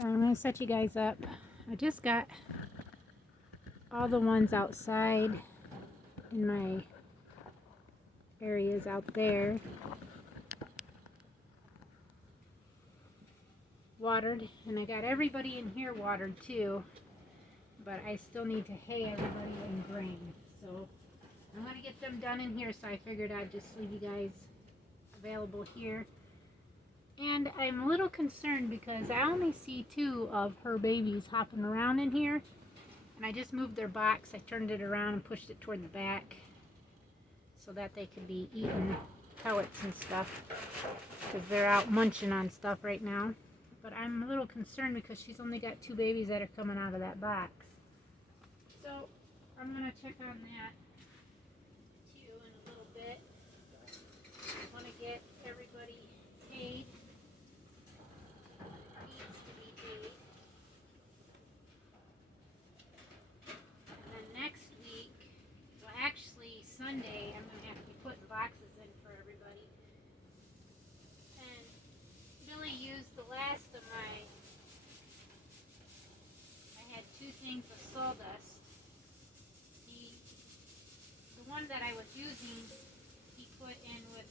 I'm going to set you guys up. I just got all the ones outside in my areas out there watered, and I got everybody in here watered too, but I still need to hay everybody in grain. So I'm going to get them done in here, so I figured I'd just leave you guys available here. And I'm a little concerned because I only see 2 of her babies hopping around in here. And I just moved their box. I turned it around and pushed it toward the back so that they could be eating pellets and stuff, because they're out munching on stuff right now. But I'm a little concerned because she's only got 2 babies that are coming out of that box. So I'm going to check on that too in a little bit. I want to get everybody paid. Sunday, I'm going to have to be putting boxes in for everybody. And Billy used the last of I had 2 things of sawdust. The one that I was using, he put in with,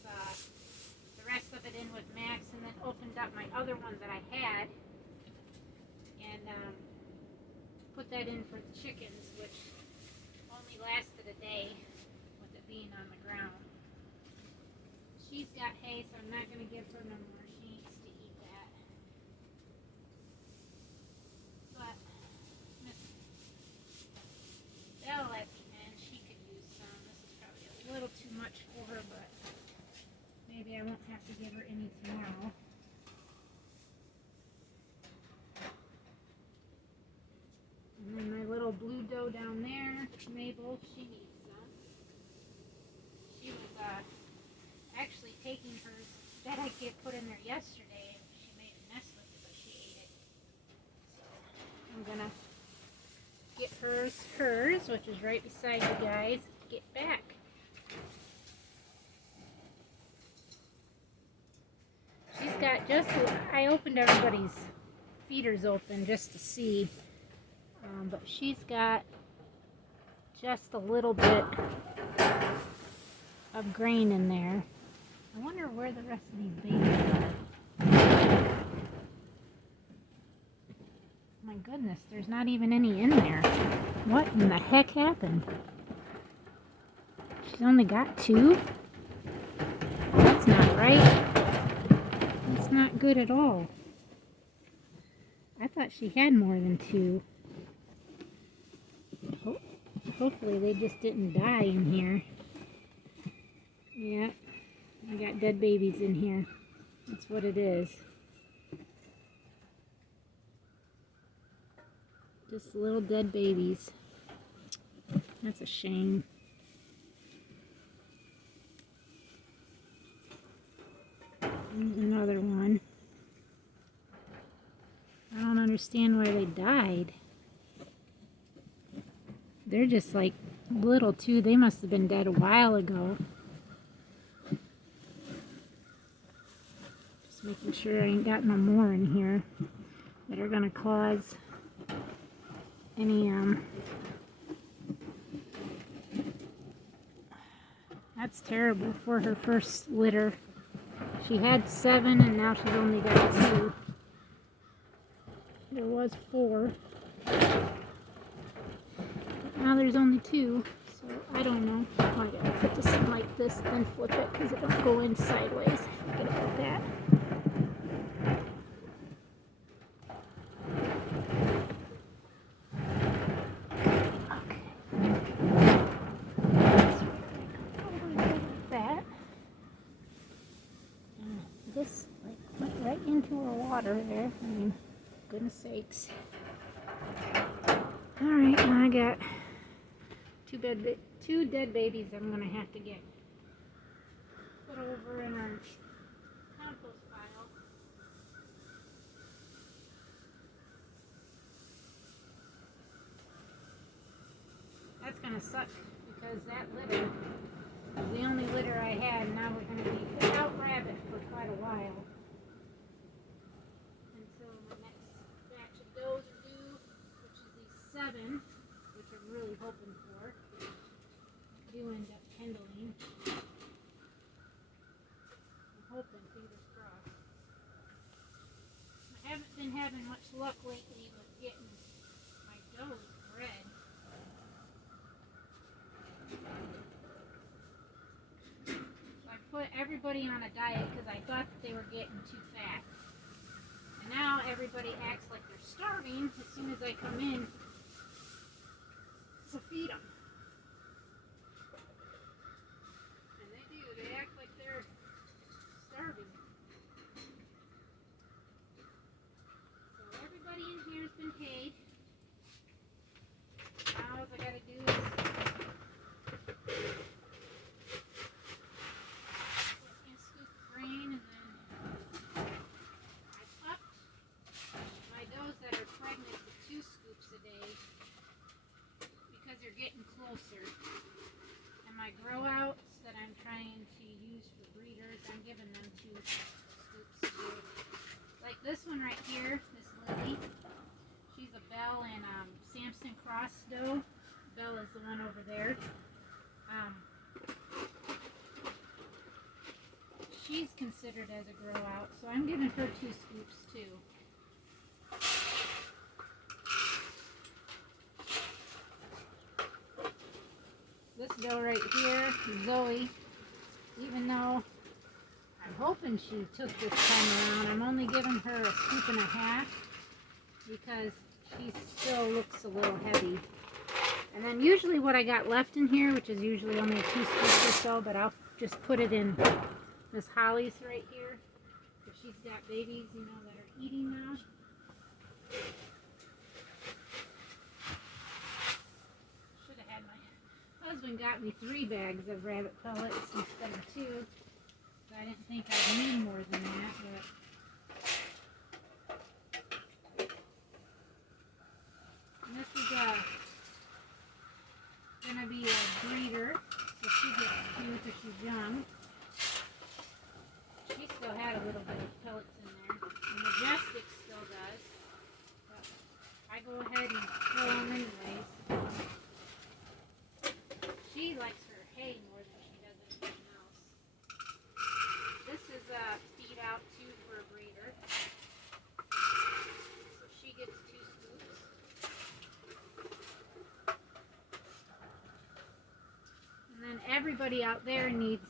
the rest of it in with Max, and then opened up my other one that I had, and put that in for the chickens, which only lasted a day. Being on the ground. She's got hay, so I'm not going to give her no more. She needs to eat that. But Miss Belle at the end, she could use some. This is probably a little too much for her, but maybe I won't have to give her any tomorrow. And then my little blue doe down there, Mabel, she needs actually taking hers that I put in there yesterday. She made a mess with it, but she ate it. So I'm gonna get hers, which is right beside you guys, get back. She's got I opened everybody's feeders open just to see, but she's got just a little bit of grain in there. I wonder where the rest of these babies are. My goodness, there's not even any in there. What in the heck happened? She's only got 2? That's not right. That's not good at all. I thought she had more than 2. Hopefully they just didn't die in here. Yeah, I got dead babies in here. That's what it is. Just little dead babies. That's a shame. There's another one. I don't understand why they died. They're just like little too. They must have been dead a while ago. Making sure I ain't got no more in here that are gonna cause any that's terrible for her first litter. She had 7 and now she's only got 2. There was 4, but now there's only 2, so I don't know. Oh, I gotta put this in like this, then flip it because it don't go in sideways. Forget about that. This went right into her water there. I mean, goodness sakes. Alright, now I got 2 dead babies I'm going to have to get put over in our compost pile. That's going to suck because that litter was the only litter I had, and now we're going to be without rabbit for quite a while. Until the next batch 7, which I'm really hoping for. Do end up kindling. I'm hoping, fingers crossed. I haven't been having much luck lately with getting my dough bred. So I put everybody on a diet because I thought that they were getting too fat. And now everybody acts like they're starving as soon as I come in to feed them. And they do. They act like they're starving. So everybody in here has been paid. Now all I gotta do is get me a scoop of grain, and then I upped my does that are pregnant to 2 scoops a day because they're getting closer. And my grow outs that I'm trying to use for breeders, I'm giving them 2 scoops a day. Like this one right here, this lady, she's a Bell and Samson Cross doe. Bell is the one over there. She's considered as a grow out, so I'm giving her 2 scoops too. This doe right here, Zoe, even though I'm hoping she took this time around, I'm only giving her a scoop and a half because she still looks a little heavy. And then usually what I got left in here, which is usually only 2 scoops or so, but I'll just put it in Miss Holly's right here, because she's got babies, you know, that are eating now. Should have had my husband got me 3 bags of rabbit pellets instead of 2. So I didn't think I'd need more than that, but and this is gonna be a breeder, so she gets 2 because she's young. She still had a little bit of pellets in there. And Majestic still does. But I go ahead and throw them anyways. She likes her hay more than she does anything else. This is a feed out too for a breeder. So she gets 2 scoops. And then everybody out there needs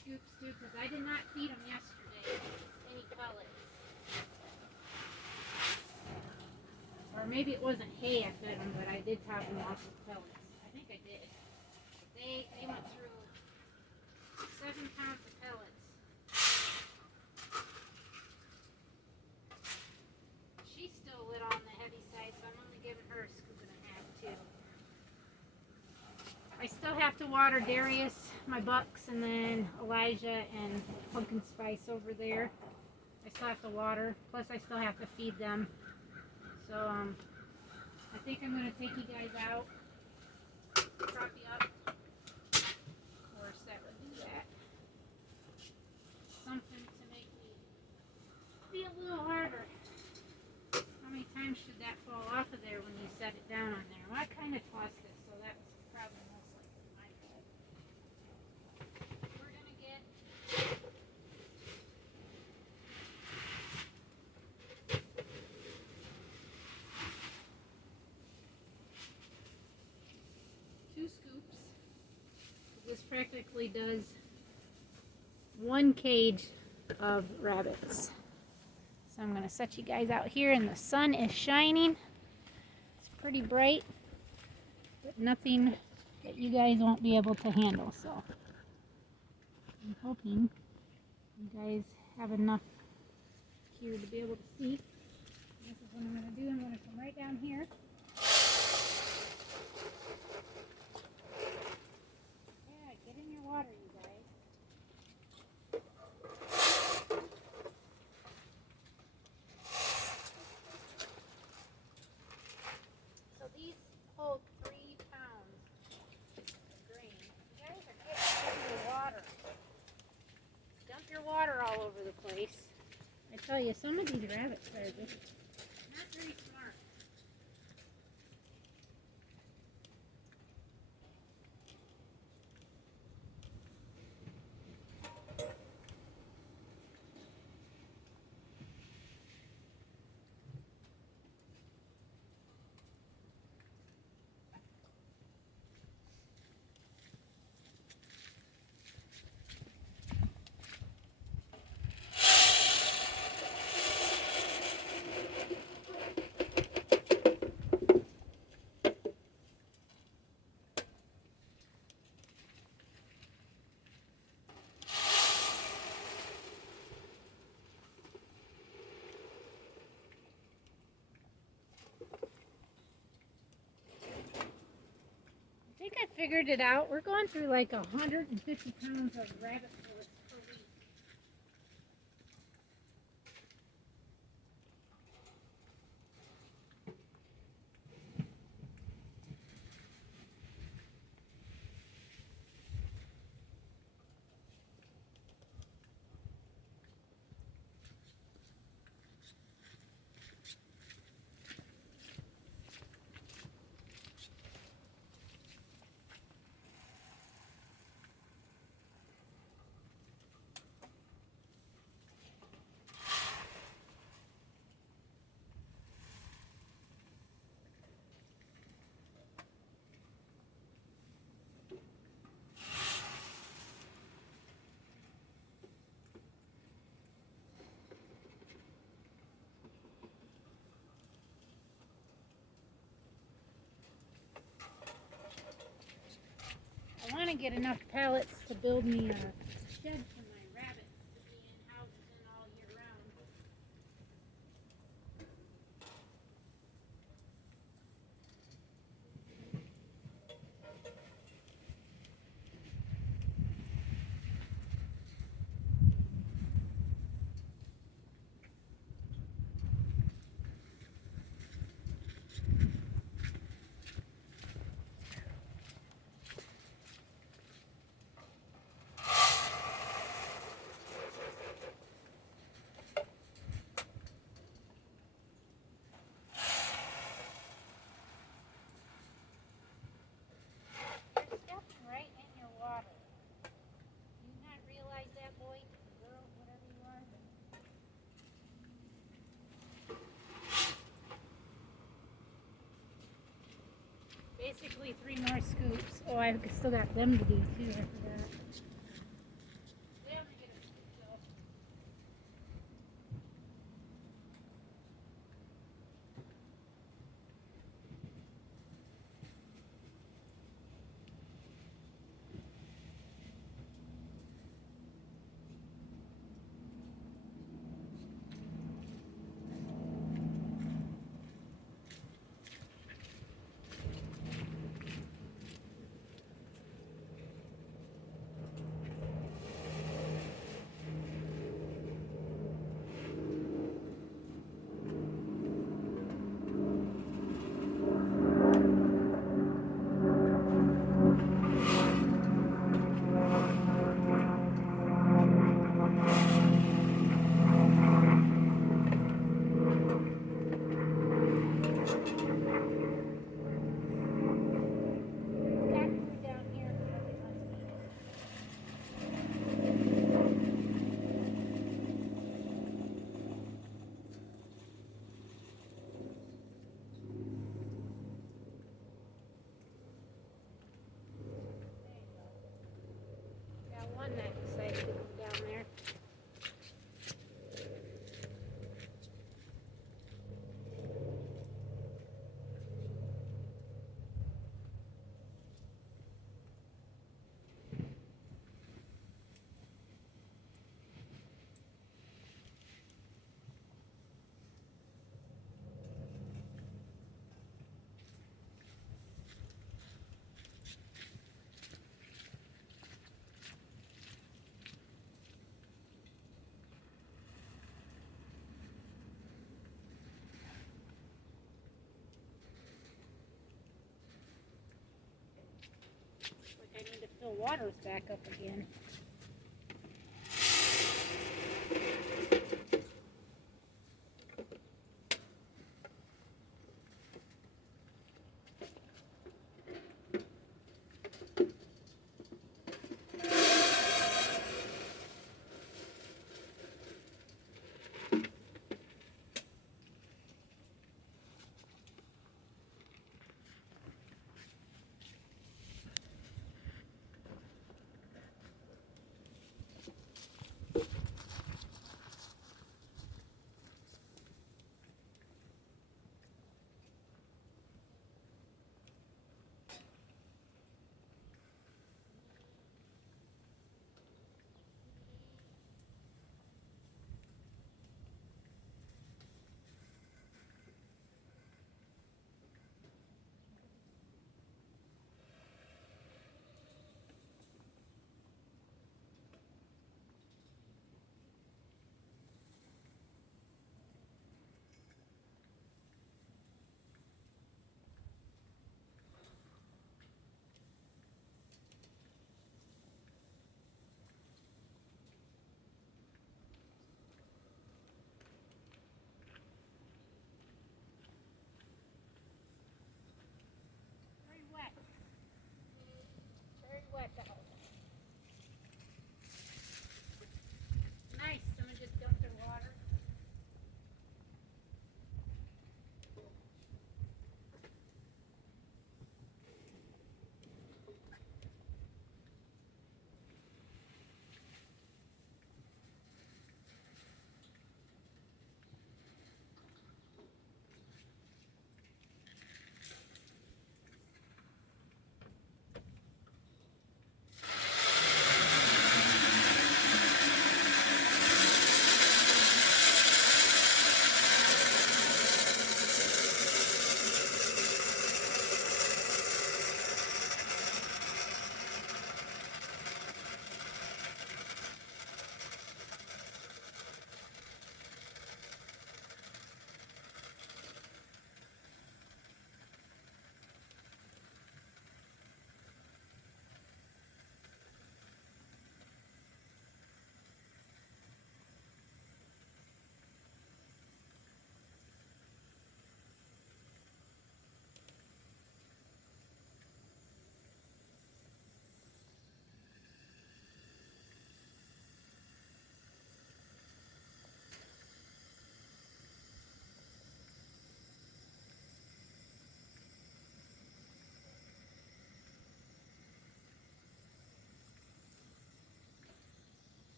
scoops too, because I did not feed them yesterday any pellets. Or maybe it wasn't hay I fed them, but I did top them off with pellets. I think I did. They went through 7 pounds of pellets. She's still a little on the heavy side, so I'm only giving her a scoop and a half too. I still have to water Darius, my bucks, and then Elijah and Pumpkin Spice over there. I still have to water, plus I still have to feed them. So I think I'm going to take you guys out, prop you up. Of course, that would do that. Something to make me be a little harder. How many times should that fall off of there when you set it down on there? Well, I kind of tossed it, so that was probably most likely my fault. We're going to get scoops. This practically does 1 cage of rabbits. So I'm going to set you guys out here, and the sun is shining. It's pretty bright, but nothing that you guys won't be able to handle. So I'm hoping you guys have enough here to be able to see. This is what I'm going to do. I'm going to come right down here. Get in your water, you guys. So these hold 3 pounds of grain. You guys are getting your water. Dump your water all over the place. I tell you, some of these rabbits are just not very smart. figured it out. We're going through like 150 pounds of rabbit foot per week. I want to get enough pallets to build me a shed for my rabbits to be in houses in all year round. You're stepping right in your water. Do you not realize that, boy? Girl, whatever you are. Basically 3 more scoops. Oh, I've still got them to do too. I forgot. They have to get a scoop though. Got food down here if nobody wants to eat it. There you go. Got one that decided to come down there. Like I need to fill waters back up again.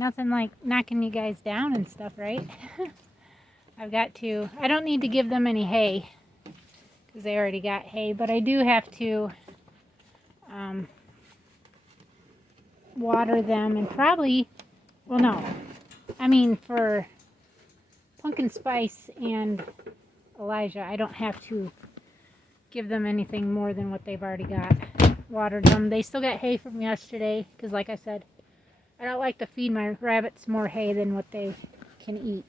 nothing like knocking you guys down and stuff, right? I've got to, I don't need to give them any hay because they already got hay, but I do have to water them and probably, well no, I mean for Pumpkin Spice and Elijah, I don't have to give them anything more than what they've already got. Watered them. They still got hay from yesterday because like I said, I don't like to feed my rabbits more hay than what they can eat.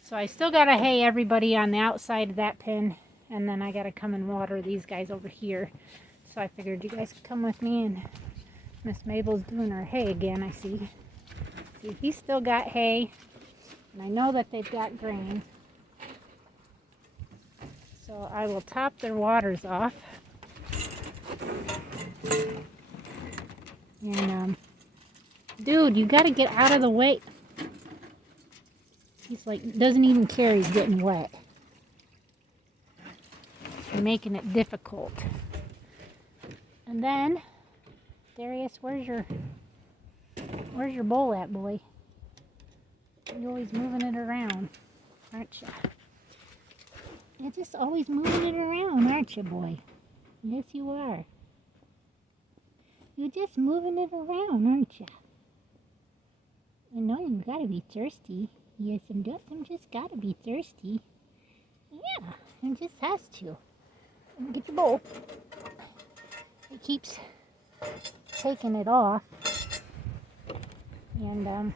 So I still got to hay everybody on the outside of that pen, and then I got to come and water these guys over here. So I figured you guys could come with me, and Miss Mabel's doing her hay again, I see. See, he's still got hay, and I know that they've got grain. So I will top their waters off. And, dude, you got to get out of the way. He's like, doesn't even care he's getting wet. You're making it difficult. And then, Darius, where's your bowl at, boy? You're always moving it around, aren't you? You're just always moving it around, aren't you, boy? Yes, you are. You're just moving it around, aren't you? I know you gotta be thirsty. Yes, I'm just gotta be thirsty. Yeah, it just has to. Get the bowl. It keeps taking it off. And,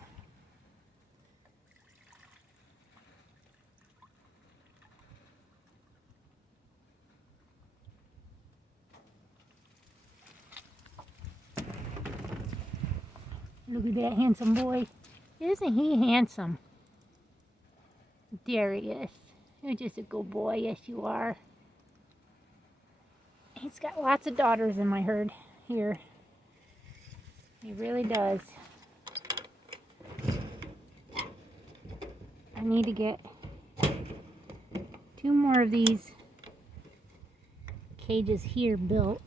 look at that handsome boy. Isn't he handsome? Darius. You're just a good boy. Yes, you are. He's got lots of daughters in my herd here. He really does. I need to get 2 more of these cages here built.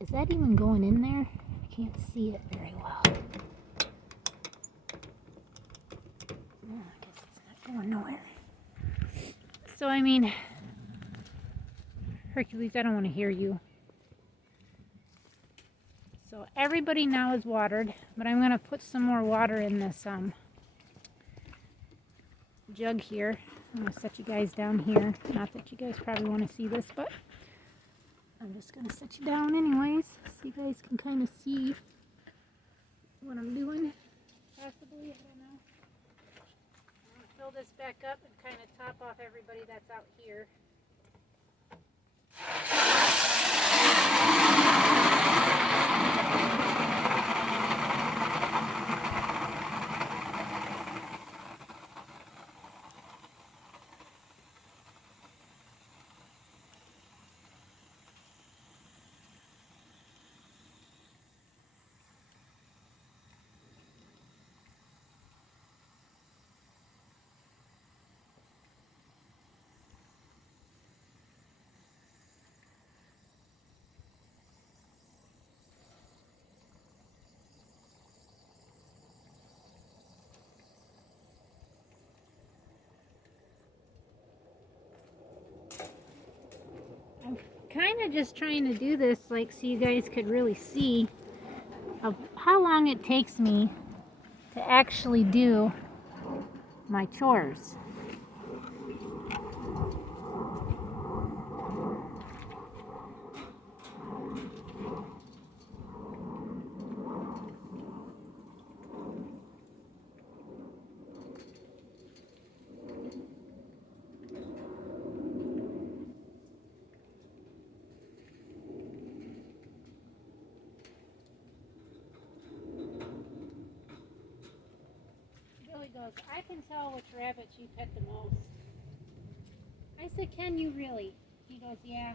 Is that even going in there? I can't see it very well. Oh, I guess it's not going nowhere. So, I mean, Hercules, I don't want to hear you. So everybody now is watered, but I'm going to put some more water in this jug here. I'm going to set you guys down here. Not that you guys probably want to see this, but I'm just going to set you down anyways, so you guys can kind of see what I'm doing. Possibly, I don't know. I'm going to fill this back up and kind of top off everybody that's out here. Kind of just trying to do this like so you guys could really see of how long it takes me to actually do my chores. Goes, I can tell which rabbits you pet the most. I said, can you really? He goes, yeah.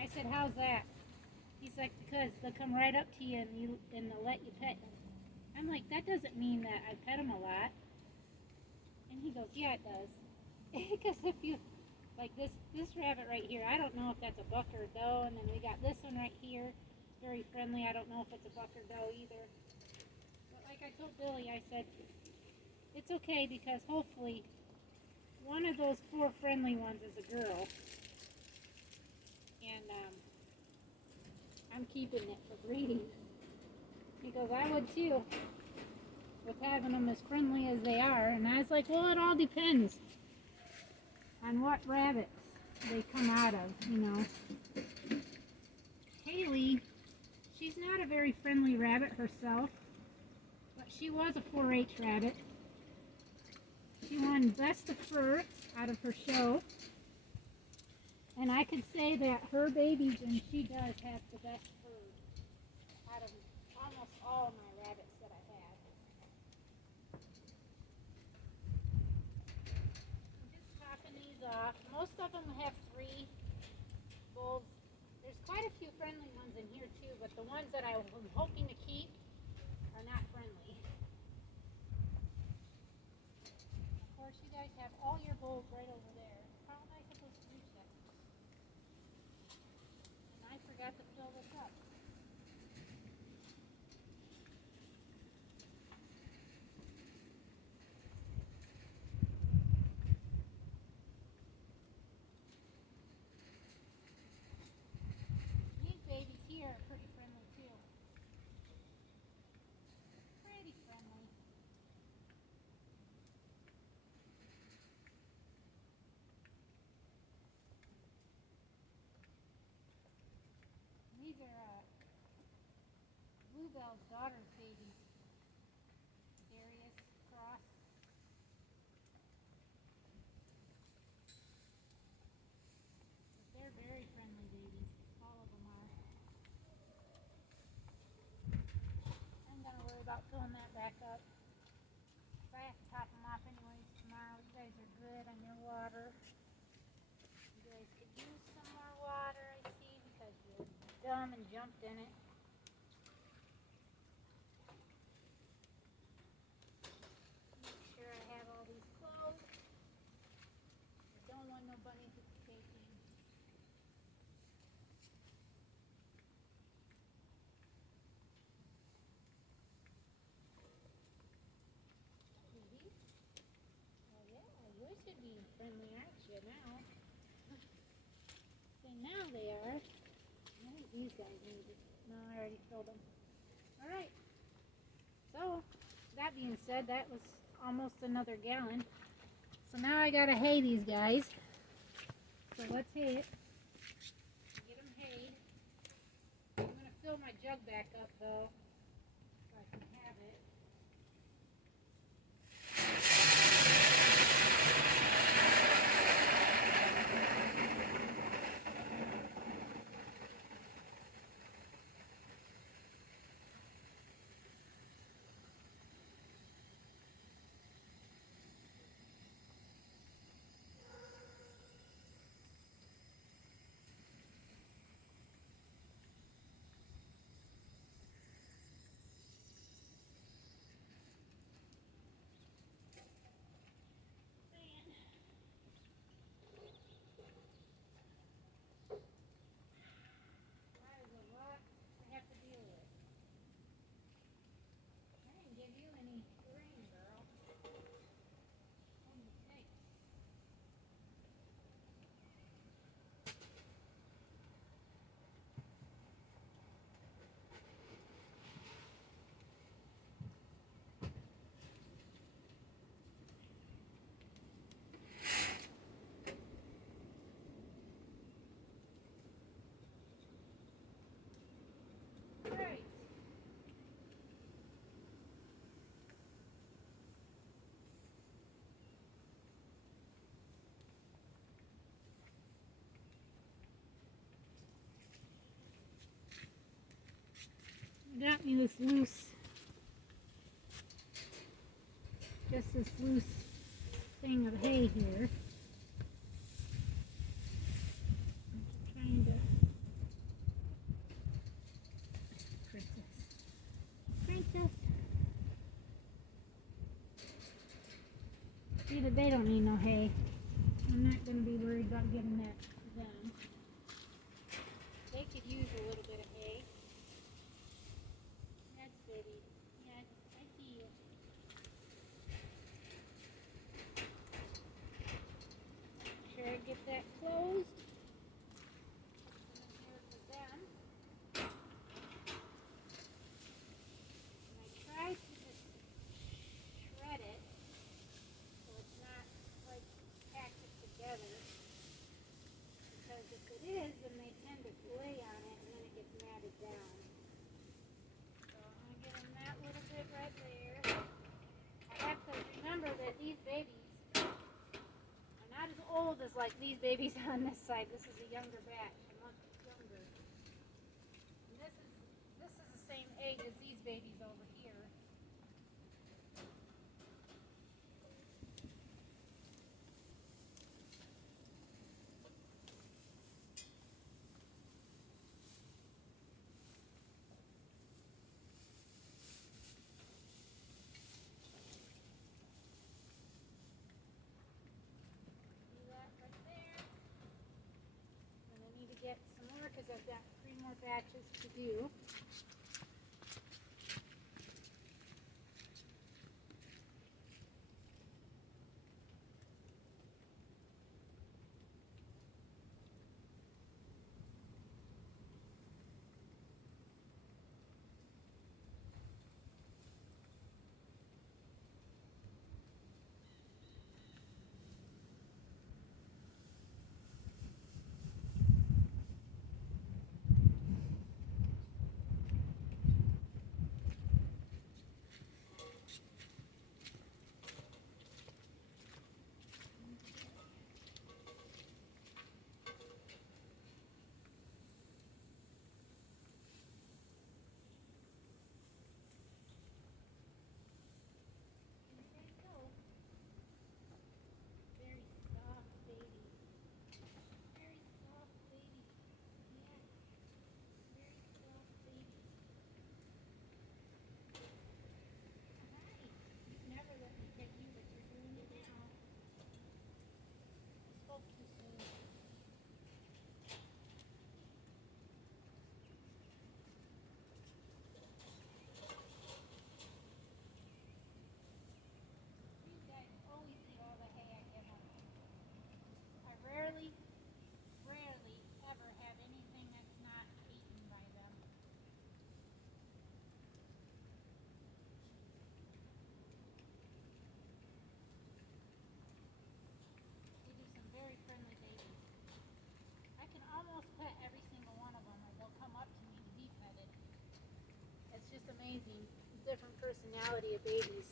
I said, how's that? He's like, because they'll come right up to you and they'll let you pet them. I'm like, that doesn't mean that I pet them a lot. And he goes, yeah, it does. Because if you, like this rabbit right here, I don't know if that's a buck or a doe, and then we got this one right here, very friendly. I don't know if it's a buck or doe either. But like like I told Billy, I said, it's okay because hopefully one of those 4 friendly ones is a girl. And I'm keeping it for breeding. Because I would too, with having them as friendly as they are. And I was like, well, it all depends on what rabbits they come out of, you know. Haley, she's not a very friendly rabbit herself, but she was a 4-H rabbit. She won Best of Fur out of her show. And I could say that her babies, and she does have the best fur out of almost all my rabbits that I had. I'm just popping these off. Most of them have 3 bulbs. There's quite a few friendly ones in here too, but the ones that I'm hoping to keep are not friendly. Of course, you guys have all your bulbs right over there. How am I supposed to reach that? And I forgot to fill this up. These babies here are pretty friendly too. Pretty friendly. These are Bluebell's daughter's babies. Darius Cross. But they're very friendly babies. All of them are. I'm going to worry about filling that back up. I have to top them off anyways tomorrow. You guys are good on your water. You guys could use some more water, I see, because you're dumb and jumped in it. Make sure I have all these closed. I don't want no bunnies escaping. Oh yeah, you should be friendly, aren't you, now? See, now they are. I think these guys need it. No, I already filled them. Alright. So, that being said, that was almost another gallon. So now I gotta hay these guys. So let's hay it. Get them hayed. I'm gonna fill my jug back up though, so I can have it. Got me this loose, just this loose thing of hay here. I'm trying to princess. See that they don't need no hay. I'm not going to be worried about getting that to them. They could use a little bit of hay. That's baby. Yeah, I see is like these babies on this side. This is a younger batch, a month younger. And this is the same egg as these babies over here. Get some more because I've got 3 more batches to do. Rarely ever have anything that's not eaten by them. These are some very friendly babies. I can almost pet every single one of them, or they'll come up to me to be petted. It's just amazing, the different personality of babies.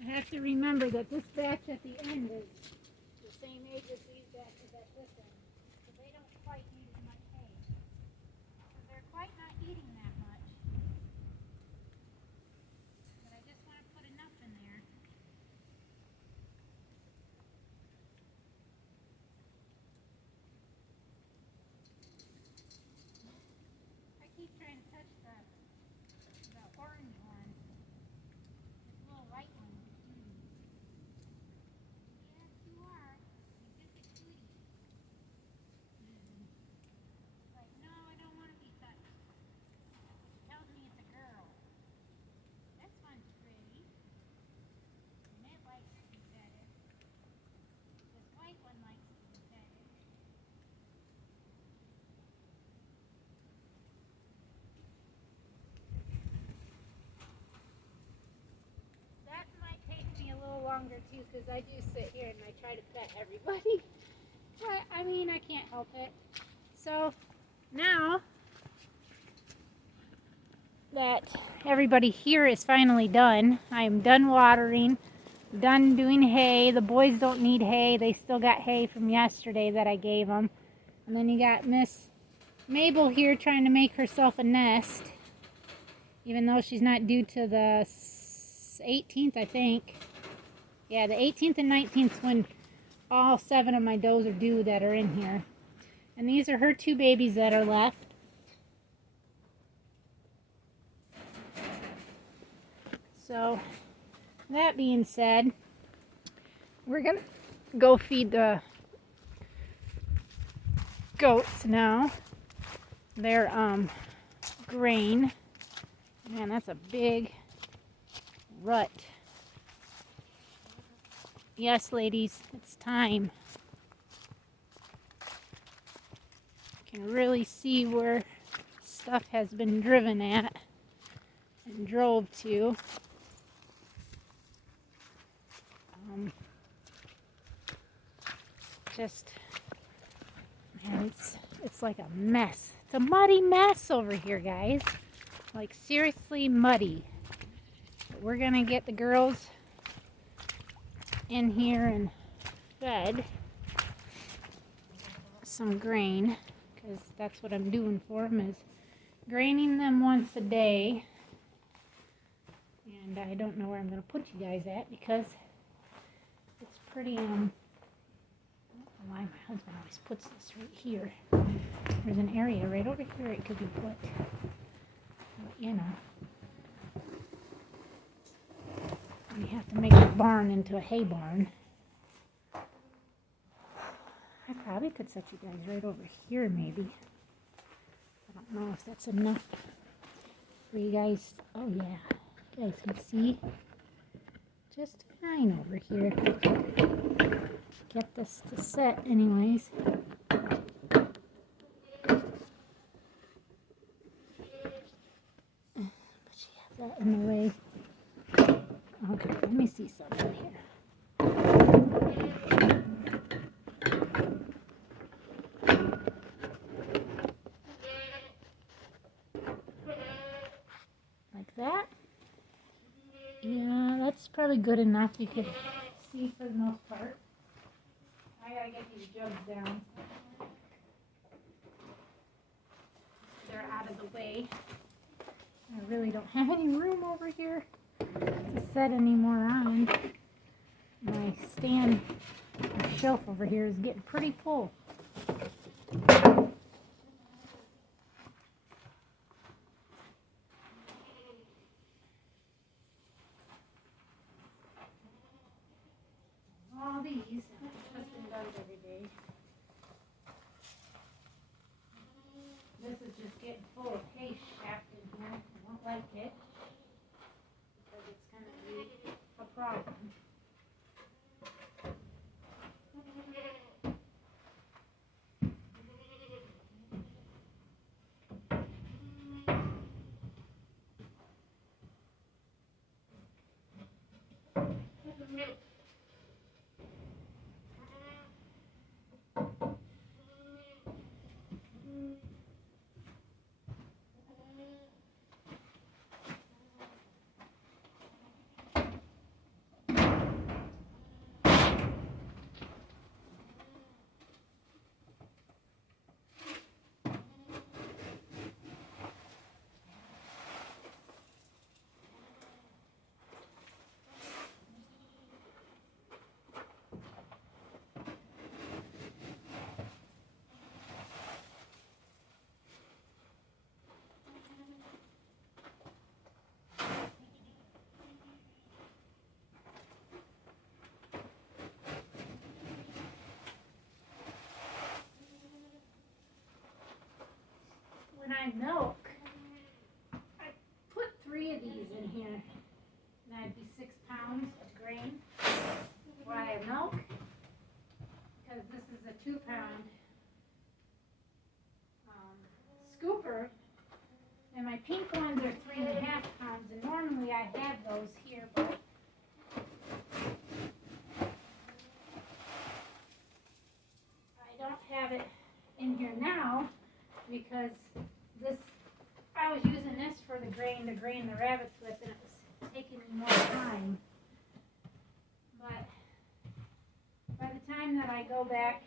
I have to remember that this batch at the end is the same age as these batches at this end. So they don't quite need as much hay. So they're quite not eating that much. But I just want to put enough in there. I keep trying to touch the orange one. This little white one. Yes, you are. You just a cutie. Like, no, I don't want to be touched. Which tells me it's a girl. This one's pretty. And it likes to be petted. This white one likes to be petted. That might take me a little longer too, because I do sit here and I try to pet everybody. But I mean, I can't help it. So now that everybody here is finally done, I am done watering, done doing hay. The boys don't need hay. They still got hay from yesterday that I gave them. And then you got Miss Mabel here trying to make herself a nest, even though she's not due to the 18th, I think. Yeah, the 18th and 19th when all 7 of my does are due that are in here. And these are her 2 babies that are left. So, that being said, we're going to go feed the goats now. Their grain. Man, that's a big rut. Yes, ladies, it's time. You can really see we're stuff has been driven at and drove to. Man, it's like a mess. It's a muddy mess over here, guys. Like seriously muddy. But we're gonna get the girls in here and fed some grain, because that's what I'm doing for them, is graining them once a day. And I don't know where I'm gonna put you guys at, because it's pretty I don't know why my husband always puts this right here. There's an area right over here it could be put. But, you know, you have to make the barn into a hay barn. I probably could set you guys right over here, maybe. I don't know if that's enough for you guys. Oh yeah, you guys can see just fine over here. Get this to set anyways. But you have that in the way. Okay, let me see something here. Like that. Yeah, that's probably good enough. You can see for the most part. I gotta get these jugs down. They're out of the way. I really don't have any room over here to set any more on. My stand or shelf over here is getting pretty full. All these, my husband does every day. This is just getting full of hay shaft in here. I don't like it because it's going to be a problem. When I milk, I put 3 of these in here, and that'd be 6 pounds of grain. Why I milk? Because this is a 2-pound scooper, and my pink ones are 3.5 pounds, and normally I have those here, but I don't have it in here now because I was using this for the grain to grain the rabbits with, and it was taking me more time. But by the time that I go back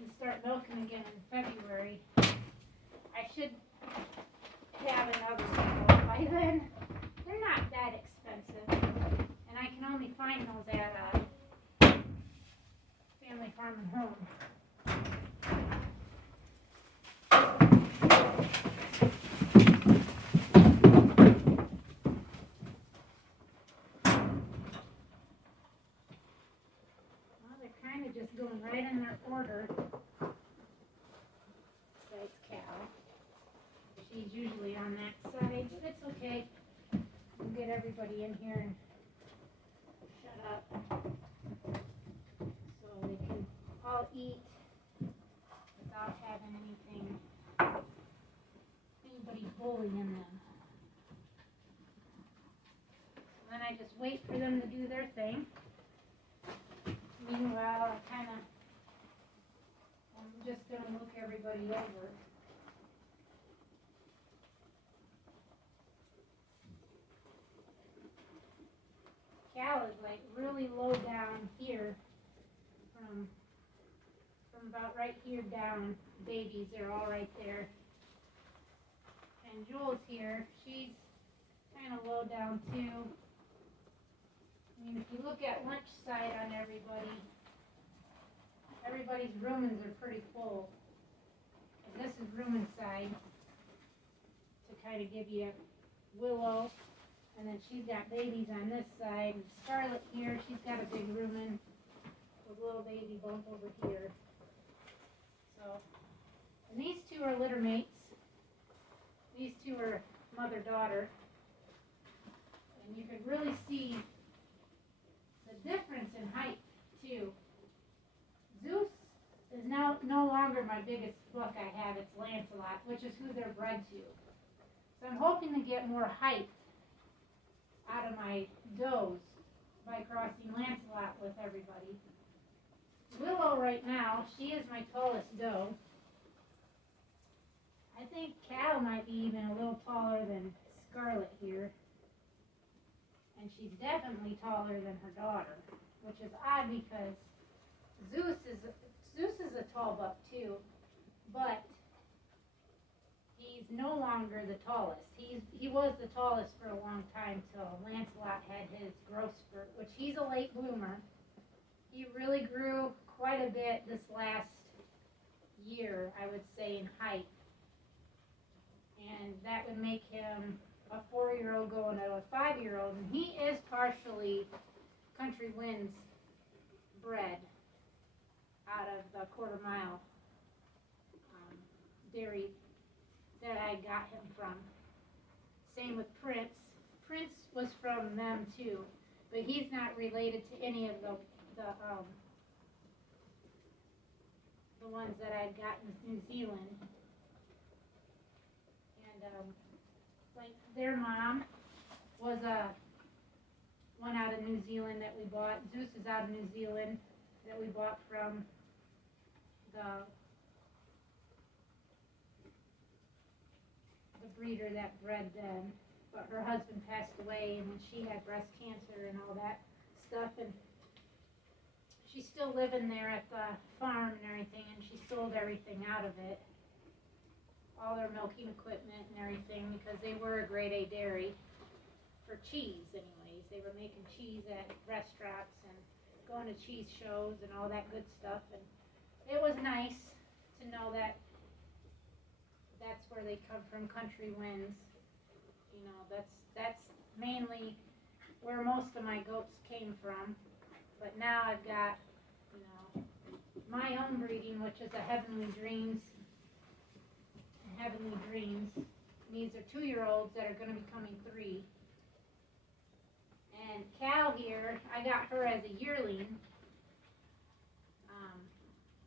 and start milking again in February, I should have another one. By then, they're not that expensive, and I can only find those at a family farm and home. Just going right in their order. Besides Cal. She's usually on that side, but it's okay. We'll get everybody in here and shut up so they can all eat without having anybody anybody bullying them. So then I just wait for them to do their thing. Meanwhile, I'm just going to look everybody over. Cal is like really low down here from about right here down. Babies are all right there. And Jules here, she's kind of low down too. I mean, if you look at lunch side on everybody's rumens are pretty full. And this is rumen side to kind of give you Willow. And then she's got babies on this side. And Scarlet here, she's got a big rumen with a little baby bump over here. So, and these two are litter mates. These two are mother-daughter. And you can really see the difference in height, too. Zeus is now no longer my biggest buck I have. It's Lancelot, which is who they're bred to. So I'm hoping to get more height out of my does by crossing Lancelot with everybody. Willow right now, she is my tallest doe. I think Cal might be even a little taller than Scarlet here. And she's definitely taller than her daughter, which is odd because Zeus is a tall buck too, but he's no longer the tallest. He was the tallest for a long time till Lancelot had his growth spurt, which he's a late bloomer. He really grew quite a bit this last year, I would say, in height. And that would make him a 4-year-old going to a 5-year-old. And he is partially Country Winds bred out of the Quarter Mile dairy that I got him from. Same with Prince. Prince was from them too, but he's not related to any of the ones that I got in New Zealand. And like their mom was one out of New Zealand that we bought. Zeus is out of New Zealand that we bought from the breeder that bred them, but her husband passed away, and then she had breast cancer and all that stuff, and she's still living there at the farm and everything, and she sold everything out of it, all their milking equipment and everything, because they were a grade A dairy for cheese anyways. They were making cheese at restaurants and going to cheese shows and all that good stuff, and it was nice to know that that's where they come from, Country Winds. You know, that's mainly where most of my goats came from. But now I've got, you know, my own breeding, which is a Heavenly Dreams. Heavenly Dreams. These are 2-year-olds that are going to be coming 3. And Cal here, I got her as a yearling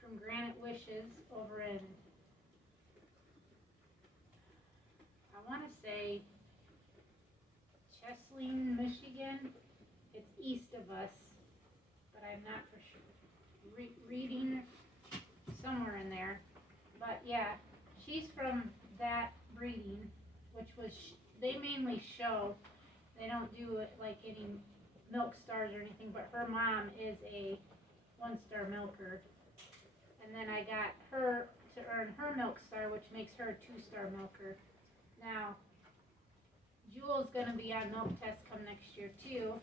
from Granite Wishes over in, I want to say Chesaling, Michigan. It's east of us, but I'm not for sure. Reading somewhere in there. But yeah, she's from that breeding, which was, they mainly show. They don't do it like any milk stars or anything, but her mom is a 1-star milker. And then I got her to earn her milk star, which makes her a 2-star milker. Now, Jewel's going to be on milk test come next year too,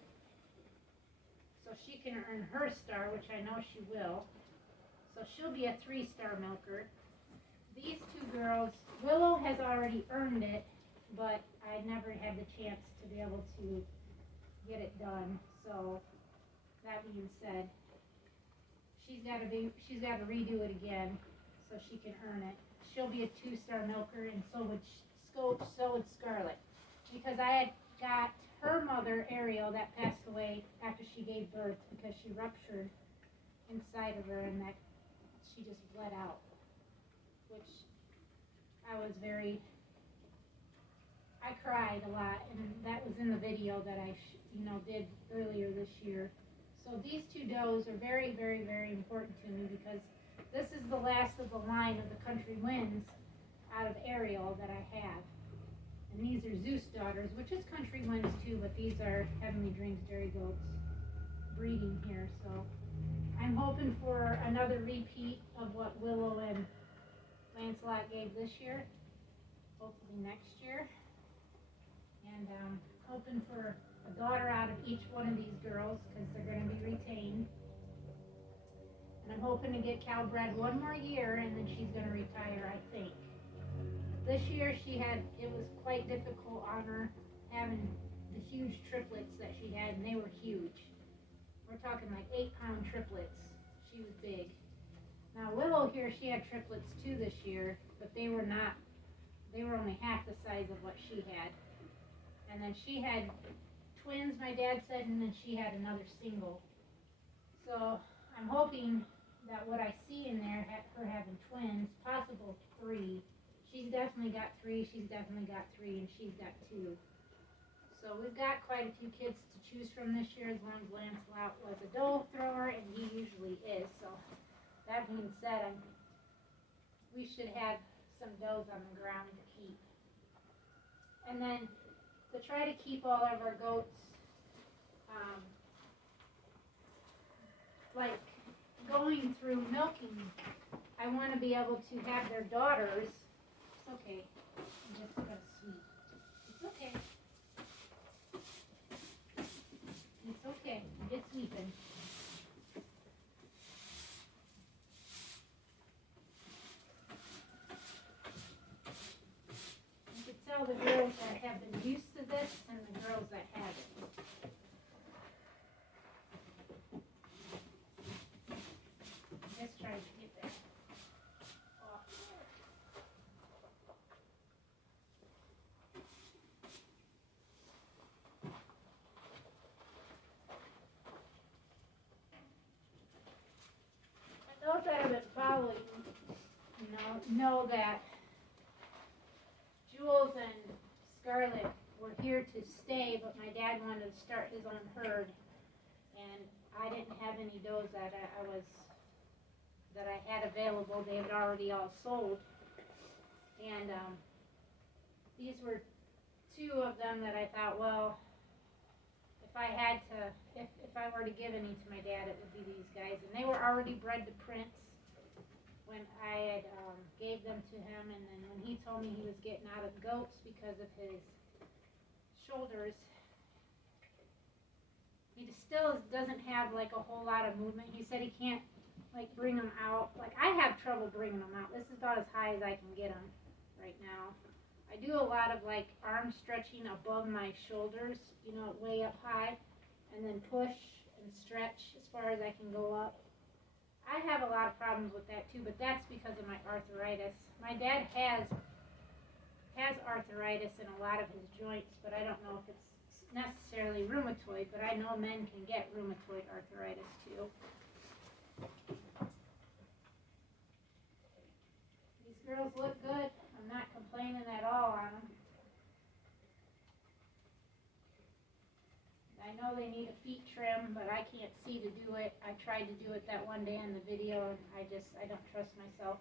so she can earn her star, which I know she will. So she'll be a 3-star milker. These 2 girls, Willow has already earned it, but I never had the chance to be able to get it done. So that being said, she's got to redo it again so she can earn it. She'll be a 2-star milker, and so would Scarlet, because I had got her mother Ariel that passed away after she gave birth because she ruptured inside of her and that she just bled out, which I was very I cried a lot, and that was in the video that I, did earlier this year. So these two does are very, very, very important to me because this is the last of the line of the country winds out of Ariel that I have. And these are Zeus daughters, which is country winds too, but these are Heavenly Dreams dairy goats breeding here. So I'm hoping for another repeat of what Willow and Lancelot gave this year, hopefully next year. And hoping for a daughter out of each one of these girls because they're going to be retained. And I'm hoping to get Cal bred one more year and then she's going to retire, I think. This year it was quite difficult on her having the huge triplets that she had, and they were huge. We're talking like 8-pound triplets. She was big. Now Willow here, she had triplets too this year, but they were only half the size of what she had. And then she had twins, my dad said, and then she had another single. So I'm hoping that what I see in there, her having twins, possible 3. She's definitely got 3, she's definitely got 3, and she's got 2. So we've got quite a few kids to choose from this year, as long as Lancelot was a doe thrower, and he usually is. So that being said, we should have some does on the ground to keep. And then to try to keep all of our goats, like going through milking, I want to be able to have their daughters. It's okay. I'm just gonna sweep. It's okay. It's okay. Get sweeping. You can tell the girls that have been used to this and the girls that haven't. Just trying to get that off. Those that have been following, know that Jules and Scarlett were here to stay, but my dad wanted to start his own herd, and I didn't have any does that I had available. They had already all sold, and these were 2 of them that I thought, well, if I were to give any to my dad, it would be these guys. And they were already bred to Prince when I had gave them to him. And then when he told me he was getting out of goats because of his shoulders, he still doesn't have like a whole lot of movement. He said he can't like bring them out. Like I have trouble bringing them out. This is about as high as I can get them right now. I do a lot of like arm stretching above my shoulders, way up high, and then push and stretch as far as I can go up. I have a lot of problems with that too, but that's because of my arthritis. My dad has arthritis in a lot of his joints, but I don't know if it's necessarily rheumatoid, but I know men can get rheumatoid arthritis too. These girls look good. I'm not complaining at all on them. I know they need a feet trim, but I can't see to do it. I tried to do it that one day in the video, and I don't trust myself.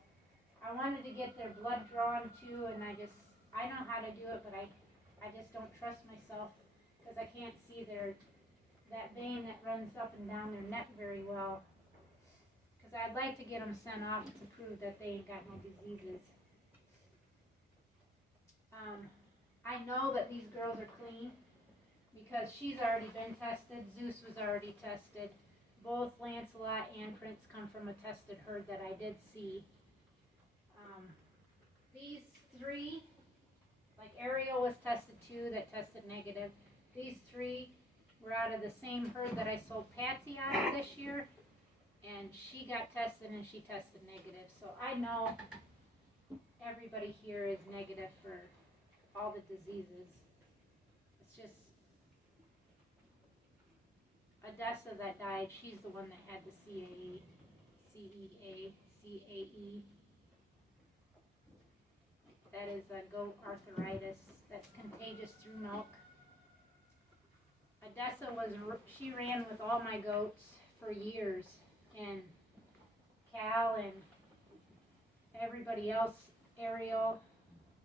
I wanted to get their blood drawn too, and I know how to do it, but I just don't trust myself because I can't see that vein that runs up and down their neck very well. Because I'd like to get them sent off to prove that they ain't got no diseases. I know that these girls are clean because she's already been tested. Zeus was already tested. Both Lancelot and Prince come from a tested herd that I did see. These 3, like Ariel was tested too, that tested negative. These 3 were out of the same herd that I sold Patsy out of this year, and she got tested and she tested negative. So I know everybody here is negative for all the diseases. It's just Odessa that died, she's the one that had the CAE. Homestead is goat arthritis that's contagious through milk. She ran with all my goats for years, and Cal and everybody else, Ariel,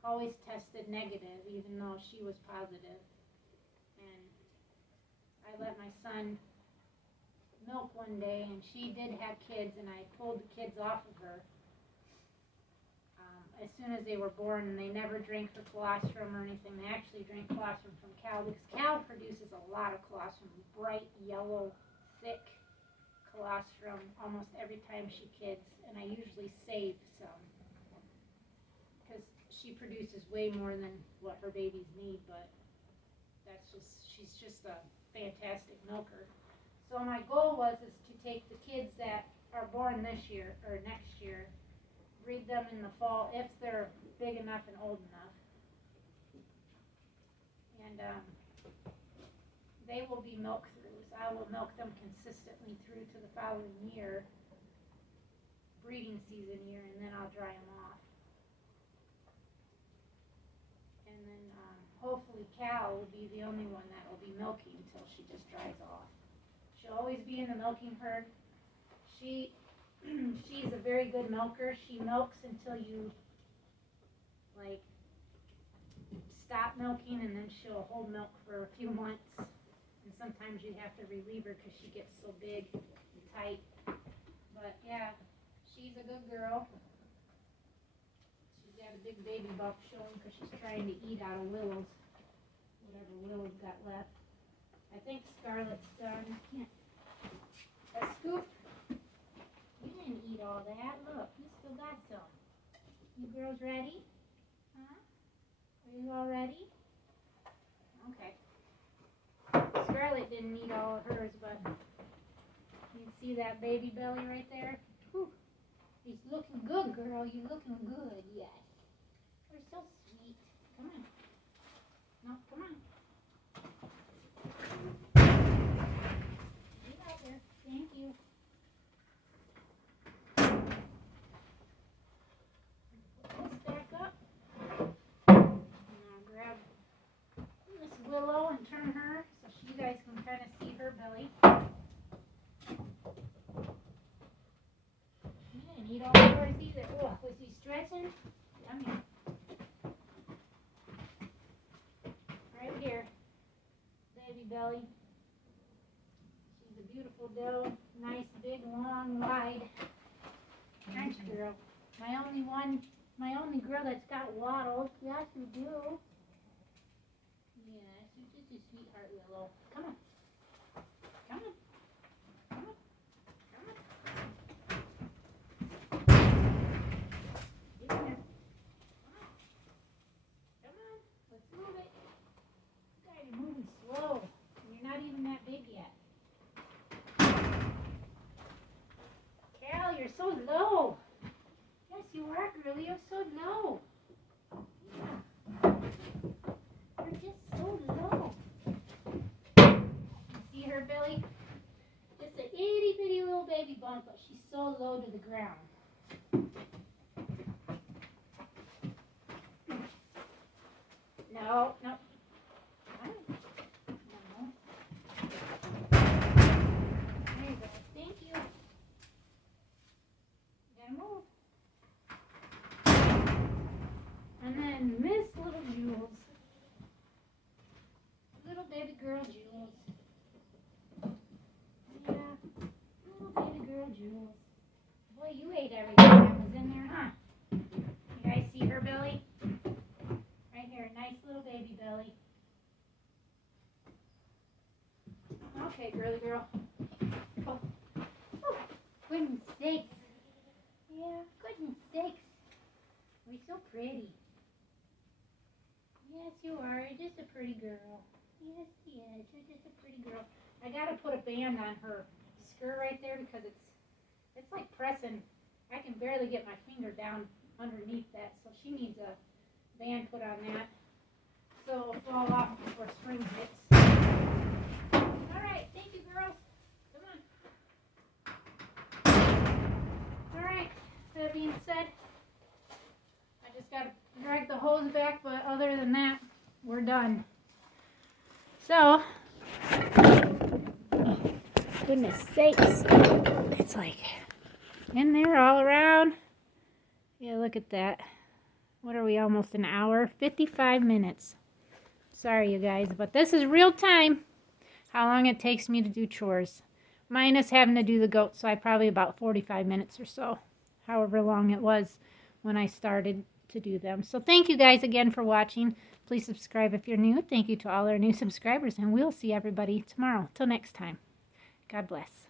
always tested negative, even though she was positive. And I let my son milk one day, and she did have kids, and I pulled the kids off of her as soon as they were born, and they never drank her colostrum or anything. They actually drank colostrum from Cal, because Cal produces a lot of colostrum, bright yellow, thick colostrum almost every time she kids, and I usually save some because she produces way more than what her babies need, but she's just a fantastic milker. So my goal is to take the kids that are born this year or next year, breed them in the fall if they're big enough and old enough, and they will be milk throughs. I will milk them consistently through to the following year, breeding season year, and then I'll dry them off. And then hopefully Cal will be the only one that will be milking until she just dries off. She'll always be in the milking herd. She's a very good milker. She milks until you stop milking, and then she'll hold milk for a few months. And sometimes you have to relieve her because she gets so big and tight. But yeah, she's a good girl. She's got a big baby bump showing because she's trying to eat out of Willow's, whatever Willow's got left. I think Scarlett's done. A scoop. You didn't eat all that. Look, you still got some. You girls ready? Huh? Are you all ready? Okay. Scarlett didn't eat all of hers, but you see that baby belly right there? Whew. He's looking good, girl. You're looking good, yes. You're so sweet. Come on. No, come on. Get out there. Thank you. Willow and turn her so you guys can kind of see her belly. You didn't eat all yours either. Oh, was he stretching? Come here. Right here. Baby belly. She's a beautiful doe. Nice, big, long, wide. French girl. My only girl that's got waddles. Yes, you do. Yes, you're just a sweetheart, Willow. Come on. Come on. Come on. Come on. Get in there. Come on. Come on. Let's move it. You guys are moving slow. You're not even that big yet. Cal, you're so low. Yes, you are, girl. You're so low. Yeah. You're just so low. You see her belly? Just an itty bitty little baby bump, but she's so low to the ground. No, no. No. There you go. Thank you. Gotta move. And then Miss Little Jules. Little baby girl Jules. Yeah, little baby girl Jules. Boy, you ate everything that was in there, huh? You guys see her belly? Right here, nice little baby belly. Okay, girly girl. Oh, oh, goodness sakes. Yeah, goodness sakes. You're so pretty. Yes, you are. You're just a pretty girl. Yes, yes, you're just a pretty girl. I gotta put a band on her skirt right there because it's like pressing. I can barely get my finger down underneath that, so she needs a band put on that so it'll fall off before spring hits. All right, thank you, girls. Come on. All right, that being said, I just gotta drag the hose hose back, but other than that, we're done. So, goodness sakes, it's like in there all around. Yeah, look at that. What are we, almost an hour? 55 minutes. Sorry, you guys, but this is real time. How long it takes me to do chores. Minus having to do the goats, so I probably about 45 minutes or so. However long it was when I started to do them. So thank you guys again for watching. Please subscribe if you're new. Thank you to all our new subscribers, and we'll see everybody tomorrow. Till next time. God bless.